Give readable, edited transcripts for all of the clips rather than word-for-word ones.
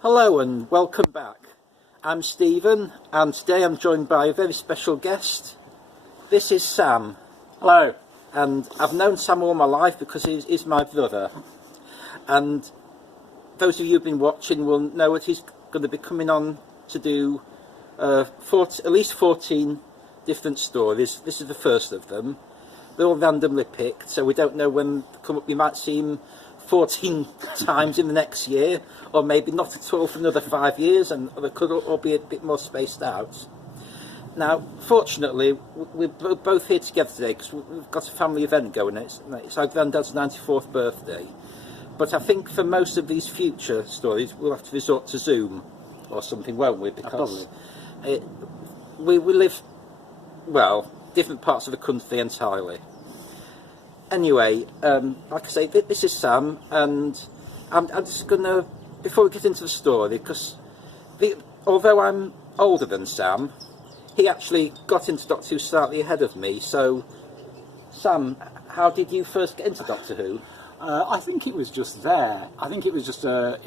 Hello and welcome back. I'm Stephen and today I'm joined by a very special guest. This is Sam. Hello. And I've known Sam all my life because he's my brother. And those of you who've been watching will know that he's going to be coming on to do at least 14 different stories. This is the first of them. They're all randomly picked, so we don't know when they come up. We might see him 14 times in the next year, or maybe not at all for another 5 years, and they could all be a bit more spaced out. Now, fortunately, we're both here together today because we've got a family event going. It's our granddad's 94th birthday. But I think for most of these future stories, we'll have to resort to Zoom or something, won't we? Because we live, well, different parts of the country entirely. Anyway, like I say, this is Sam, and I'm just going to, before we get into the story, because although I'm older than Sam, he actually got into Doctor Who slightly ahead of me. So, Sam, how did you first get into Doctor Who? I think it was just there. I think it was just a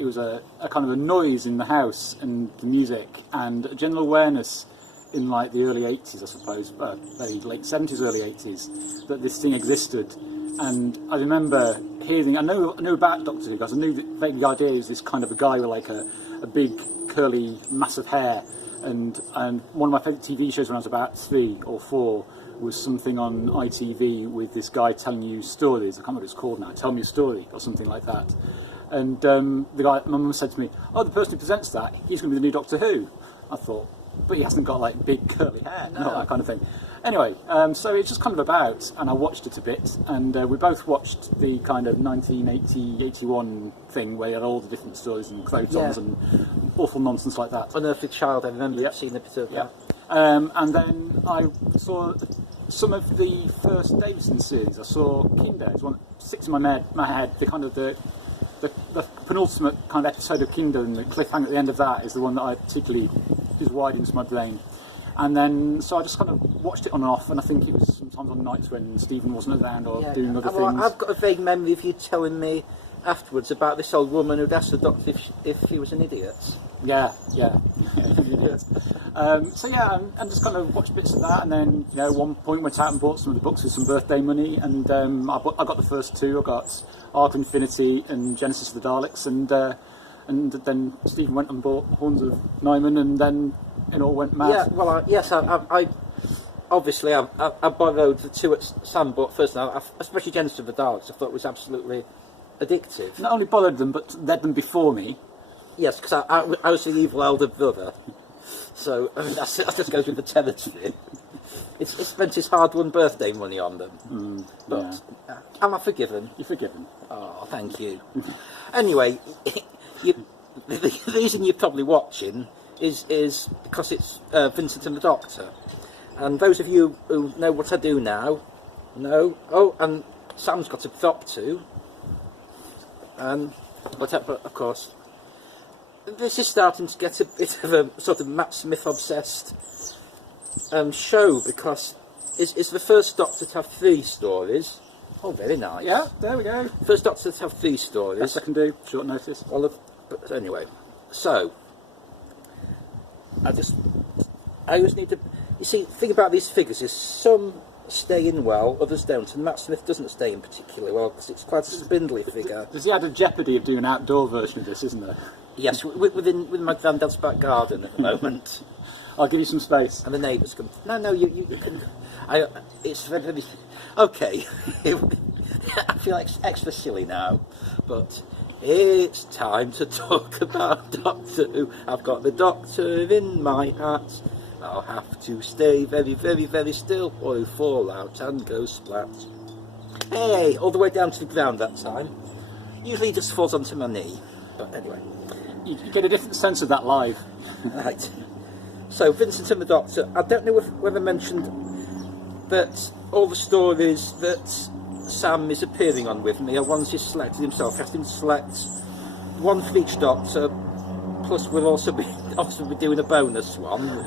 kind of a noise in the house and the music and a general awareness in like the early 80s, I suppose, very late 70s, early 80s, that this thing existed. And I remember hearing, I knew about Doctor Who because I knew that the idea is this kind of a guy with like a big curly massive hair, and one of my favourite TV shows when I was about 3 or 4 was something on ITV with this guy telling you stories. I can't remember what it's called now, Tell Me a Story or something like that. And the guy, my mum said to me, "Oh, the person who presents that, he's going to be the new Doctor Who." I thought, but he hasn't got like big curly hair, not that kind of thing. Anyway, so it's just kind of about, and I watched it a bit, and we both watched the kind of 1980-81 thing where you had all the different stories and crotons and awful nonsense like that. Unearthly Child, I remember seeing a bit of that. And then I saw some of the first Davison series. I saw Kinder. It's one that sticks in my head. The kind of the penultimate kind of episode of Kinder, and the cliffhanger at the end of that is the one that I particularly is wide into my brain. And then, so I just kind of watched it on and off, and I think it was sometimes on nights when Stephen wasn't around or doing other things. I've got a vague memory of you telling me afterwards about this old woman who'd asked the doctor if he was an idiot. Yeah. So yeah, and just kind of watched bits of that, and then at one point went out and bought some of the books with some birthday money, and I got the first 2. I got Arc Infinity and Genesis of the Daleks, and then Stephen went and bought Horns of Nyman, and then it all went mad. Yeah, well, I obviously I borrowed the 2 at Sam bought first, and especially Genesis of the Daleks. I thought it was absolutely addictive. Not only borrowed them, but read them before me. Yes, because I was the evil elder brother. So I mean, that just goes with the territory. It's spent his hard-won birthday money on them. But am I forgiven? You're forgiven. Oh, thank you. Anyway, the reason you're probably watching is because it's Vincent and the Doctor. And those of you who know what I do now know. Oh, and Sam's got a prop too. And whatever, of course. This is starting to get a bit of a sort of Matt Smith obsessed show, because it's the first Doctor to have 3 stories. Oh, very nice. Yeah, there we go. First Doctor to have 3 stories. Best I can do, short notice. Well, but anyway, so I always need to. You see, the thing about these figures is some stay in well, others don't, and Matt Smith doesn't stay in particularly well because it's quite a spindly figure. There's the added jeopardy of doing an outdoor version of this, isn't there? Yes, within my granddad's back garden at the moment. I'll give you some space. And the neighbours come. No, you can. It's very okay. I feel like extra silly now, but it's time to talk about Doctor Who. I've got the Doctor in my hat. I'll have to stay very, very, very still, or he'll fall out and go splat. Hey, all the way down to the ground that time. Usually he just falls onto my knee. But anyway. You get a different sense of that live. Right. So, Vincent and the Doctor. I don't know whether I mentioned that all the stories that Sam is appearing on with me are ones he's selected himself. He has to select one for each Doctor, plus we'll also be doing a bonus one.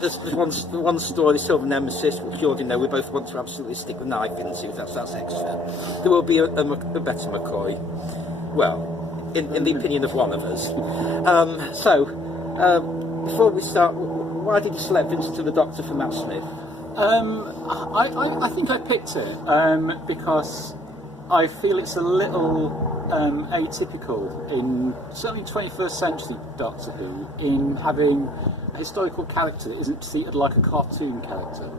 There's one story, Silver Nemesis, which you already know we both want to absolutely stick the knife into. That's extra. There will be a better McCoy. Well, in the opinion of one of us. Before we start, why did you select Vincent and the Doctor for Matt Smith? I think I picked it because I feel it's a little atypical in certainly 21st century Doctor Who in having a historical character that isn't treated like a cartoon character.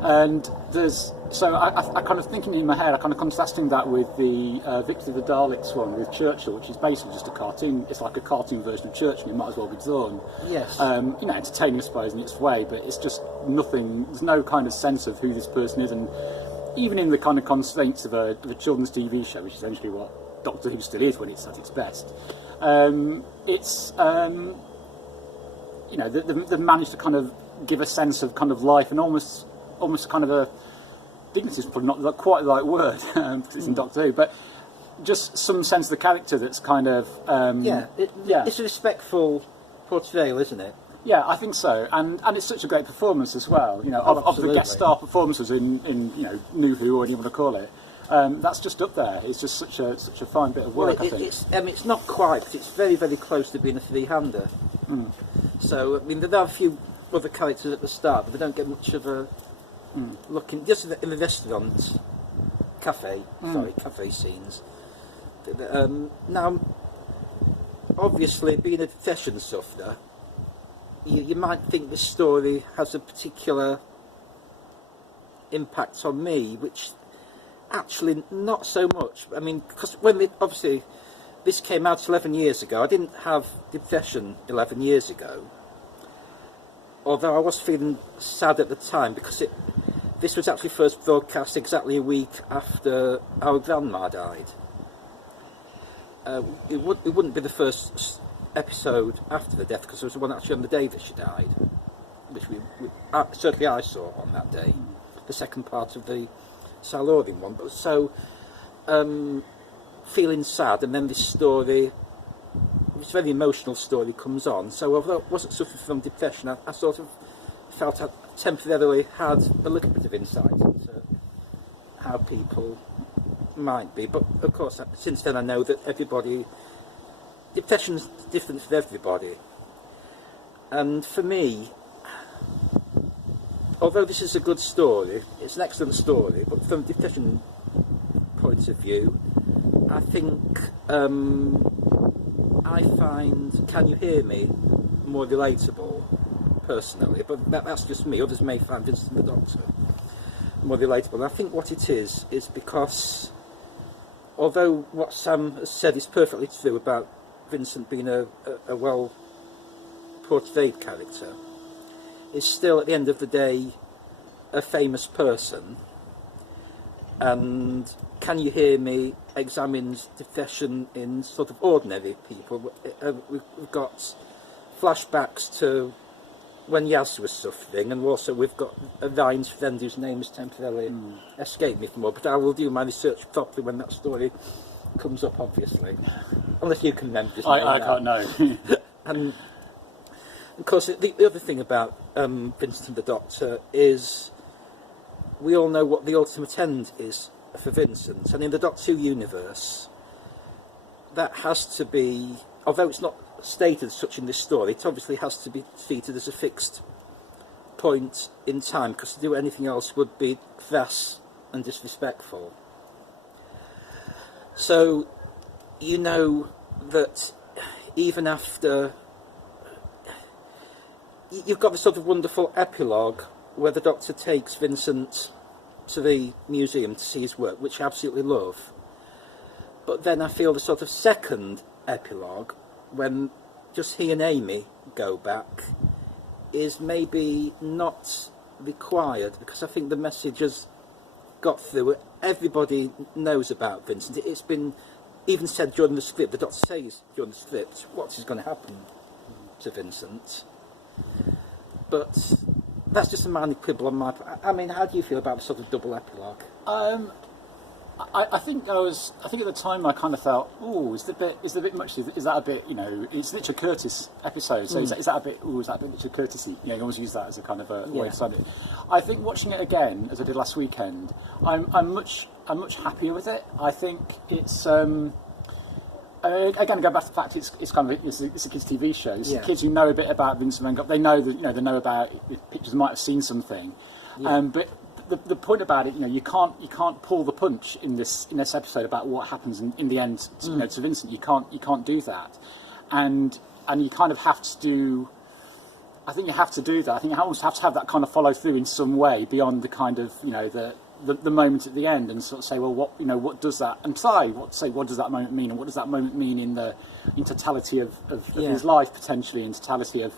And I kind of thinking in my head, I kind of contrasting that with the Victor of the Daleks one with Churchill, which is basically just a cartoon. It's like a cartoon version of Churchill. It might as well be drawn. Yes. Entertaining, I suppose, in its way, but it's just nothing. There's no kind of sense of who this person is, and even in the kind of constraints of a children's TV show, which is essentially what Doctor Who still is when it's at its best, they've managed to kind of give a sense of kind of life and almost kind of a dignity is probably not quite the right word because it's in Doctor Who, but just some sense of the character that's kind of it's a respectful portrayal, isn't it? Yeah, I think so, and it's such a great performance as well. Of the guest star performances in New Who or whatever you want to call it. That's just up there. It's just such a fine bit of work. I think it's not quite, but it's very, very close to being a three-hander. So there are a few other characters at the start, but they don't get much of a look in. Just in the restaurant, cafe scenes. Now, obviously, being a depression sufferer, you might think this story has a particular impact on me, which actually not so much. I mean, because obviously this came out 11 years ago, I didn't have depression 11 years ago, although I was feeling sad at the time because this was actually first broadcast exactly a week after our grandma died. It wouldn't be the first episode after the death, because there was one actually on the day that she died, which certainly I saw on that day, the second part of the Salorian one. But so feeling sad, and then this story, this very emotional story, comes on. So although I wasn't suffering from depression, I sort of felt I temporarily had a little bit of insight into how people might be. But of course, since then I know that depression's different for everybody. And for me, although this is a good story, it's an excellent story, but from a depression point of view, I think I find Can You Hear Me more relatable, personally, but that's just me. Others may find Vincent the Doctor more relatable. And I think what it is because although what Sam has said is perfectly true about Vincent being a well portrayed character, is still at the end of the day a famous person. And Can You Hear Me examines depression in sort of ordinary people. We've got flashbacks to when Yaz was suffering, and also we've got Ryan's friend whose name has temporarily escaped me from all, but I will do my research properly when that story comes up, obviously. Unless you can remember. I can't know. And of course, the other thing about Vincent and the Doctor is we all know what the ultimate end is for Vincent, and in the Doctor Who universe, that has to be, although it's not stated as such in this story, it obviously has to be treated as a fixed point in time, because to do anything else would be crass and disrespectful. So you know that even after, you've got this sort of wonderful epilogue where the Doctor takes Vincent to the museum to see his work, which I absolutely love. But then I feel the sort of second epilogue, when just he and Amy go back, is maybe not required, because I think the message has got through. Everybody knows about Vincent. It's been even said during the script, the Doctor says during the script, what is going to happen to Vincent. But that's just a minor quibble on my part. I mean, how do you feel about the sort of double epilogue? I think at the time I kind of felt, is that a bit, it's Richard Curtis episode, so is that a bit Richard Curtis-y? You always use that as a kind of a way to describe it. I think watching it again, as I did last weekend, I'm much happier with it. I think it's, Again, go back to the fact it's kind of it's a kids' TV show. It's Yeah. the kids who know a bit about Vincent Van Gogh. They know that they know about the pictures. Might have seen something, but the point about it, you can't pull the punch in this episode about what happens in the end. To Vincent, you can't do that, and you kind of have to do. I think you have to do that. I think you almost have to have that kind of follow through in some way beyond the kind of the moment at the end, and sort of say, well, what does that imply? What does that moment mean, and what does that moment mean in totality of his life, potentially in totality of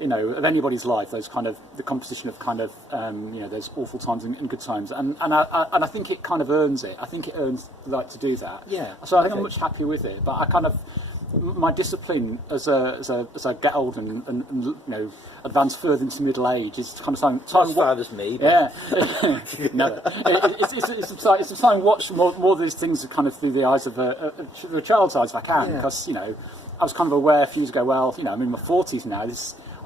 of anybody's life? Those kind of the composition of kind of there's awful times and good times, and I think it kind of earns it. I think it earns the right to do that. Yeah. So I think I'm much happier with it, but I kind of. My discipline as I get older and advance further into middle age is kind of time. Not as far as me. But... Yeah, no. It's try and watch more of these things kind of through the eyes of a child's eyes if I can, because I was kind of aware a few years ago. Well, I'm in my 40s now.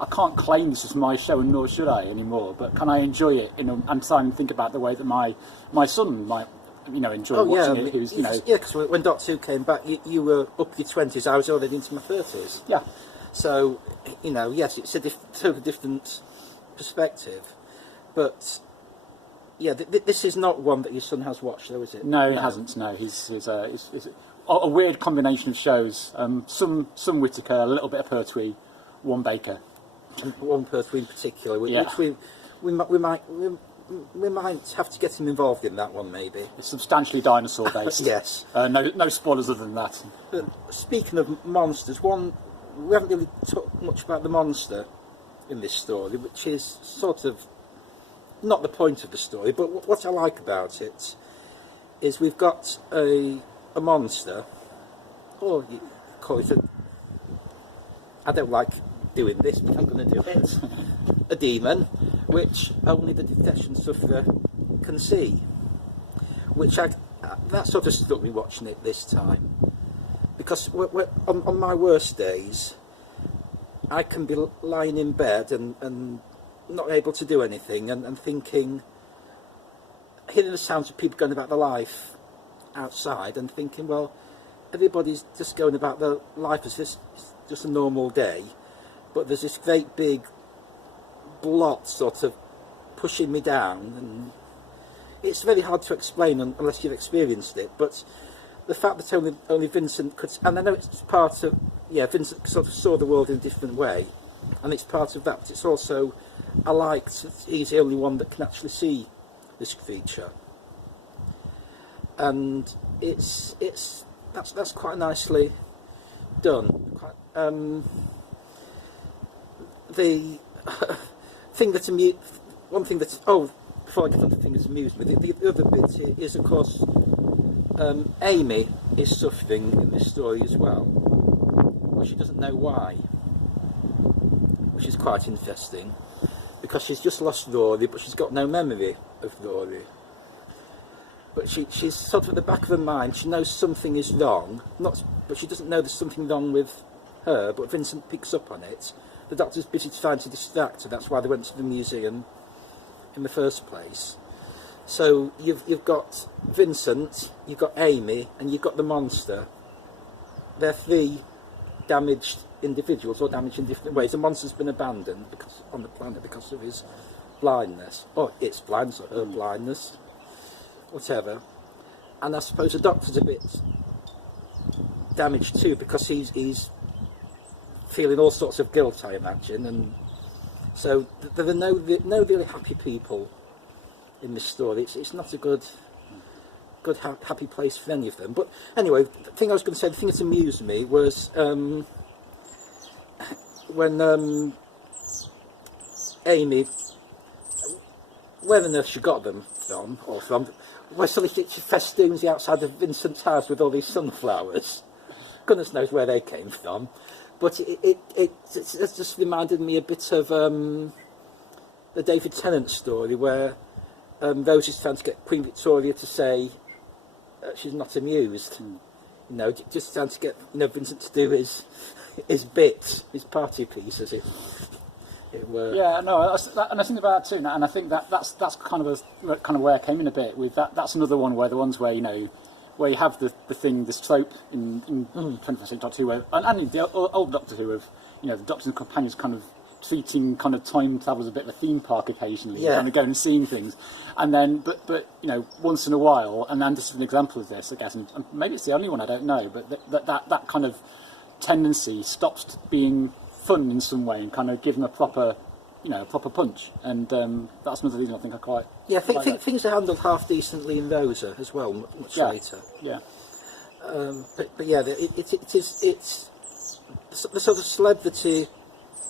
I can't claim this as my show, and nor should I anymore. But can I enjoy it? And try and think about the way that my son might. Enjoy watching it. Who's, because when Doctor Who came back, you were up your 20s. I was already into my 30s. Yeah. So, yes, it's a totally different perspective. But, this is not one that your son has watched, though, is it? No, he hasn't. No, he's a weird combination of shows. Some Whittaker, a little bit of Pertwee, one Baker, and one Pertwee in particular, which we might have to get him involved in that one, maybe. It's substantially dinosaur based. Yes. No spoilers other than that. But speaking of monsters, we haven't really talked much about the monster in this story, which is sort of not the point of the story. But what I like about it is we've got a monster, or you call it I don't like doing this, but I'm going to do it. A demon, which only the detection sufferer can see. Which that sort of struck me watching it this time, because on my worst days, I can be lying in bed and not able to do anything, and thinking, hearing the sounds of people going about their life outside, and thinking, well, everybody's just going about their life as just a normal day, but there's this great big blot sort of pushing me down, and it's very hard to explain unless you've experienced it. But the fact that only Vincent could, and I know it's part of, Vincent sort of saw the world in a different way, and it's part of that, but it's also, I liked that he's the only one that can actually see this creature, and that's quite nicely done. The thing that before I get on to the thing that's amused me, the other bit is, of course, Amy is suffering in this story as well, but she doesn't know why, which is quite interesting, because she's just lost Rory, but she's got no memory of Rory. But she's sort of at the back of her mind, she knows something is wrong, but she doesn't know there's something wrong with her, but Vincent picks up on it. The Doctor's busy trying to distract her, that's why they went to the museum in the first place. So you've got Vincent, you've got Amy, and you've got the monster. They're three damaged individuals, or damaged in different ways. The monster's been abandoned on the planet because of his blindness, or its blindness, or her blindness, whatever. And I suppose the Doctor's a bit damaged too, because he's feeling all sorts of guilt, I imagine, and so there are no really happy people in this story. It's not a good happy place for any of them. But anyway, the thing I was going to say, the thing that amused me was when Amy, where on earth she got them from, where suddenly she festoons the outside of Vincent's house with all these sunflowers. Goodness knows where they came from. But it just reminded me a bit of the David Tennant story, where Rosie's trying to get Queen Victoria to say she's not amused. Just trying to get Vincent to do his bit, his party piece, as it were. Yeah, no, and I think about that too, and I think that's kind of where I came in a bit with that. That's another one where the ones where where you have the thing, this trope in 21st Century Doctor Who, and in the old Doctor Who of, the Doctors and companions kind of treating kind of time travel as a bit of a theme park occasionally, kind of going and seeing things, and then but once in a while, and this is an example of this, I guess, and maybe it's the only one, I don't know, but that kind of tendency stops being fun in some way and kind of give them a proper punch, and that's another reason I think I quite. Yeah, I think things are handled half decently in Rosa as well, much later. Yeah. But yeah, it's the sort of celebrity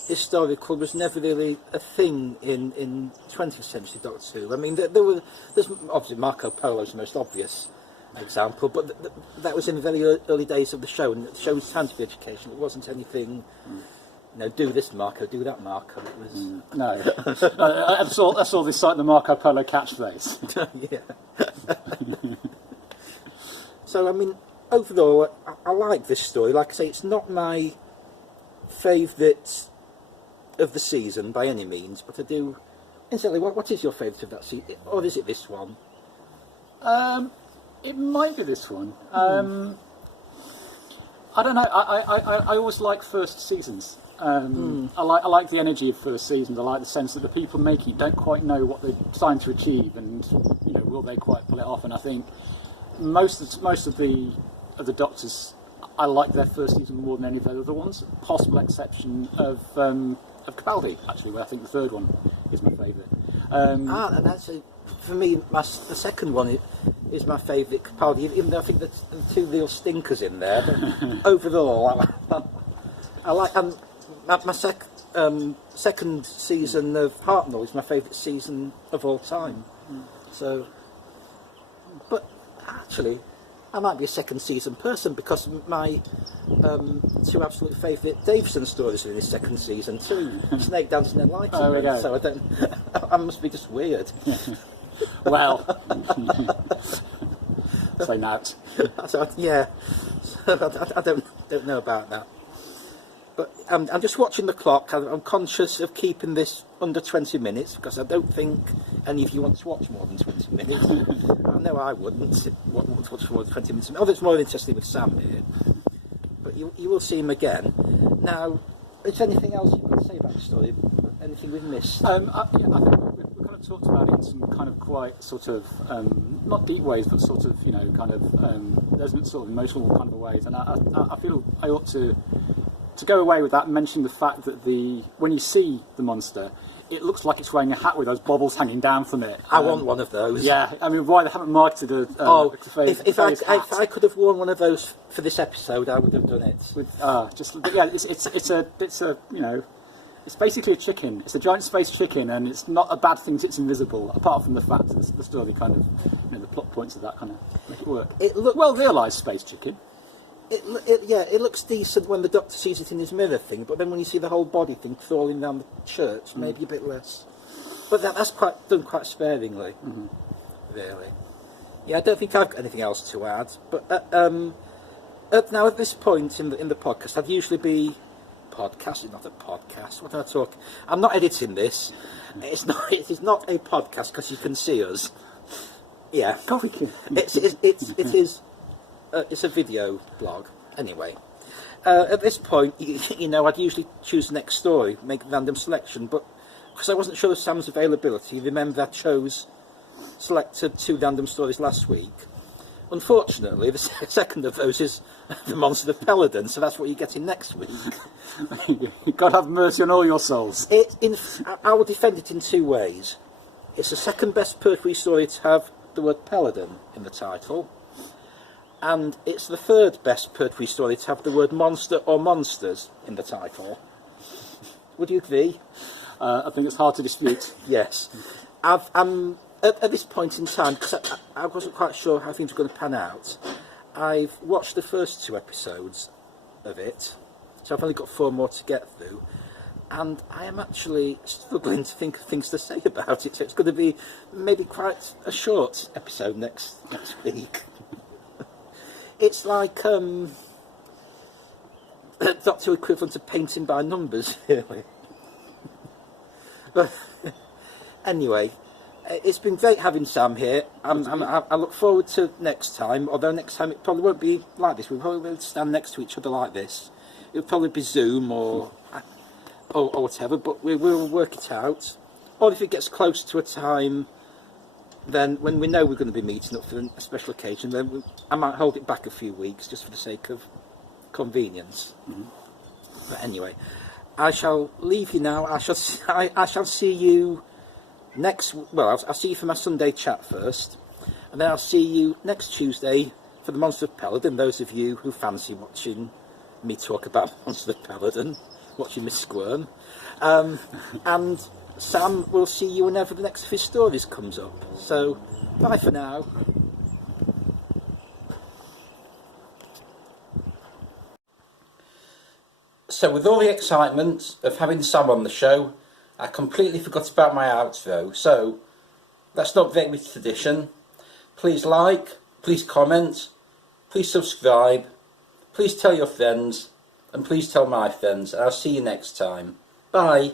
historical was never really a thing in 20th century Doctor Who. I mean, there's obviously Marco Polo's the most obvious example, but that was in the very early days of the show, and the show was trying to be educational. It wasn't anything. Do this, Marco, do that, Marco. It was no. I saw this like the Marco Polo catchphrase. Yeah. So I mean, overall, I like this story. Like I say, it's not my favourite of the season by any means, but I do. Incidentally, what is your favourite of that season, or is it this one? It might be this one. I don't know. I always like first seasons. I like the energy of first seasons. I like the sense that the people making it don't quite know what they're trying to achieve, and will they quite pull it off? And I think most of the Doctors, I like their first season more than any of the other ones. Possible exception of Capaldi, actually, where I think the third one is my favourite. And actually, for me, the second one is my favourite Capaldi, even though I think there's two real stinkers in there. But overall, I like. My second season of Hartnell is my favourite season of all time. So, but actually, I might be a second season person because my two absolute favourite Davison stories are in this second season too. Snake Dancing and Enlightenment. So I don't. I must be just weird. Well, say that. So, yeah. So I don't know about that. But I'm just watching the clock. I'm conscious of keeping this under 20 minutes because I don't think any of you want to watch more than 20 minutes. I know I wouldn't want to watch more than 20 minutes. Oh, it's more interesting with Sam here. But you will see him again. Now, is there anything else you want to say about the story? Anything we've missed? I think we've kind of talked about it in some kind of quite sort of, not deep ways, but sort of, kind of resonant sort of emotional kind of ways. And I feel I ought to go away with that and mention the fact that when you see the monster, it looks like it's wearing a hat with those bobbles hanging down from it. I want one of those. Yeah, I mean, why they haven't marketed a if I could have worn one of those for this episode, I would have done it. It's basically a chicken. It's a giant space chicken, and it's not a bad thing that it's invisible, apart from the fact that the story kind of, the plot points of that kind of make it work. It looked well realised space chicken. It looks decent when the Doctor sees it in his mirror thing, but then when you see the whole body thing crawling down the church, maybe a bit less. But that's done quite sparingly, really. Yeah, I don't think I've got anything else to add. But now at this point in the podcast, I'd usually be podcast. It's not a podcast. What am I talking? I'm not editing this. It's not. It is not a podcast because you can see us. Yeah, it is. It's a video blog. Anyway, at this point, I'd usually choose the next story, make a random selection, but because I wasn't sure of Sam's availability, remember I selected two random stories last week. Unfortunately, the second of those is The Monster of Peladon, so that's what you're getting next week. God have mercy on all your souls. I will defend it in two ways. It's the second best Pertwee story to have the word Peladon in the title, and it's the third best Pertwee story to have the word monster or monsters in the title. Would you agree? I think it's hard to dispute. Yes. I'm at this point in time, because I wasn't quite sure how things were going to pan out, I've watched the first two episodes of it, so I've only got 4 more to get through, and I am actually struggling to think of things to say about it, so it's going to be maybe quite a short episode next week. It's like Doctor equivalent of painting by numbers, really. But anyway, It's been great having Sam here. I look forward to next time, although next time it probably won't be like this. We probably won't stand next to each other like this. It'll probably be Zoom or whatever, but we will work it out. Or if it gets close to a time, then when we know we're going to be meeting up for a special occasion, then I might hold it back a few weeks just for the sake of convenience. But anyway, I shall leave you now. I shall see you I'll see you for my Sunday chat first, and then I'll see you next Tuesday for the Monster of Peladon. Those of you who fancy watching me talk about Monster of Peladon, watching me squirm, and Sam will see you whenever the next of his stories comes up. So, bye for now. So, with all the excitement of having Sam on the show, I completely forgot about my outro. So, let's not break with tradition. Please like, please comment, please subscribe, please tell your friends, and please tell my friends. I'll see you next time. Bye.